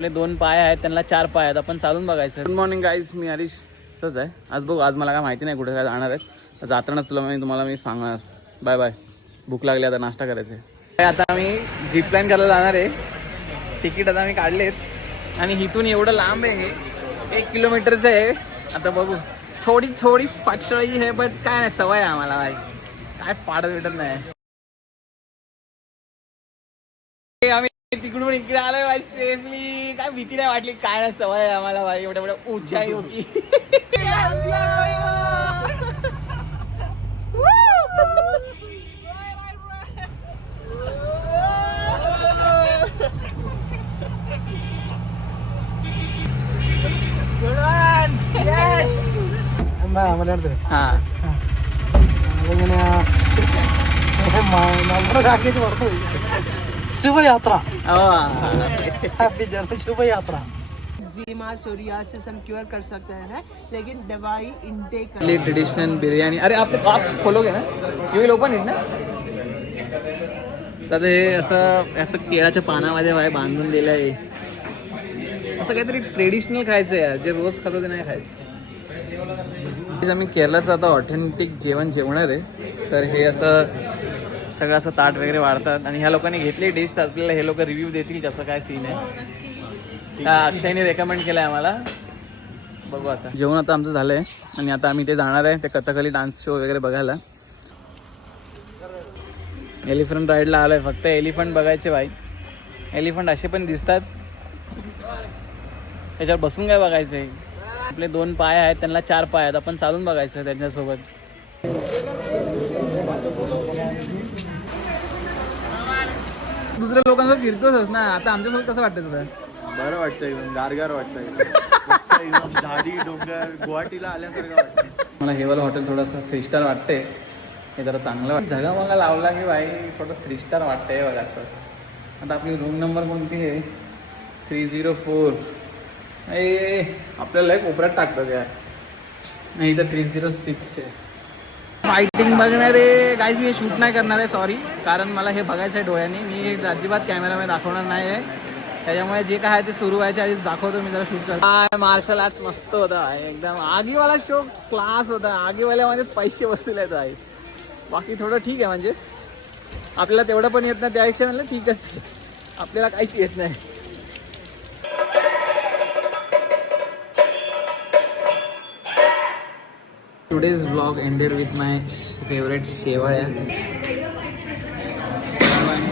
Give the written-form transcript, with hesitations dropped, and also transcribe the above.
आपले 2 पाय आहेत, त्यांना 4 पाय आहेत. आपण चालून बघायचं. गुड मॉर्निंग गाईज, मी हरीश तच आहे. आज बघू, आज मला काय माहिती नाही कुठे काय जाणार आहेत. जातानाच तुम्हाला मी सांगणार. Bye bye. भूक लागली, आता नाश्ता करायचा आहे. आता आम्ही झिप लाईन करायला जाणार आहे. तिकीट आता आम्ही काढलेत आणि इथून एवढं लांब आहे, 1 किलोमीटरचं आहे. आता बघू, थोडी पाचळी आहे, बट काय नाही, सवय आहे आम्हाला भाई, काय पाडत भेटत नाही. आम्ही तिकडून इकडे आलोय भाई सेफली, काय भीती नाही वाटली, काय नाही, सवय आहे आम्हाला भाई. एवढ्या ऊंचाई होती. शुभयात्रा शुभयात्रा जीमा सोरियासिस हम क्योर कर सकते हैं, लेकिन दवाई इनटेक ट्रेडिशनल बिर्याणी. अरे आप खोलोगे ना, यू विल ओपन इट ना. तर हे असं केळाच्या पानामध्ये बाय बांधून दिलं आहे. असं काहीतरी ट्रेडिशनल खायचं आहे, जे रोज खातो ते नाही खायचं. आम्ही केरळाचं आता ऑथेंटिक जेवण जेवणार आहे. तर हे असं सगळं असं ताट वगैरे वाढतात आणि ह्या लोकांनी घेतली डिश. तर आपल्याला हे लोक रिव्ह्यू देतील कसं काय सीन आहे. अक्षयने रेकमेंड केलं आहे आम्हाला, बघू आता. जेवण आता आमचं झालं आहे आणि आता आम्ही ते जाणार आहे ते कथकली डान्स शो वगैरे बघायला. एलिफंट राईडला आलो आहे. फक्त एलिफंट बघायचे भाई. एलिफंट असे पण दिसतात, त्याच्यावर बसून काय बघायचं आहे. आपले 2 पाय आहेत, त्यांना 4 पाय आहेत. आपण चालून बघायचं त्यांच्यासोबत. दुसऱ्या लोकांसोबत फिरतोच ना, आता आमच्यासोबत कसं वाटतं तुला? बरं वाटतं, एकदम गारगार वाटतं, एकदम झाडी डोंगर गुवाहाटीला आल्यासारखं वाटतं. मला हे वाला हॉटेल थोडंसं 3 स्टार वाटते. हे जरा चांगलं वाटतं. झगामगा लावला की भाई थोडं 3 स्टार वाटतंय बघा असं. आता आपली रूम नंबर कोणती आहे? 304. आपल्याला एक कोपऱ्यात टाकतात यार. नाही तर 306 आहे. फायटिंग बघणार आहे गाईज. मी शूट नाही करणार आहे, सॉरी, कारण मला हे बघायचं आहे डोळ्यांनी. मी अजिबात कॅमेरामध्ये दाखवणार नाही आहे. त्याच्यामुळे जे काय आहे ते सुरू व्हायच्या आधीच दाखवतो. मी जरा शूट करतो. मार्शल आर्ट्स मस्त होता एकदम. आगीवाला शो क्लास होता. आगीवाल्यामध्ये पैसे वसूल आहेत आहे. बाकी थोडं ठीक आहे, म्हणजे आपल्याला तेवढं पण येत नाही. त्यापेक्षा म्हणलं ठीकच आहे, आपल्याला काहीच येत नाही. Today's vlog ended with my favorite शेवाळ्या.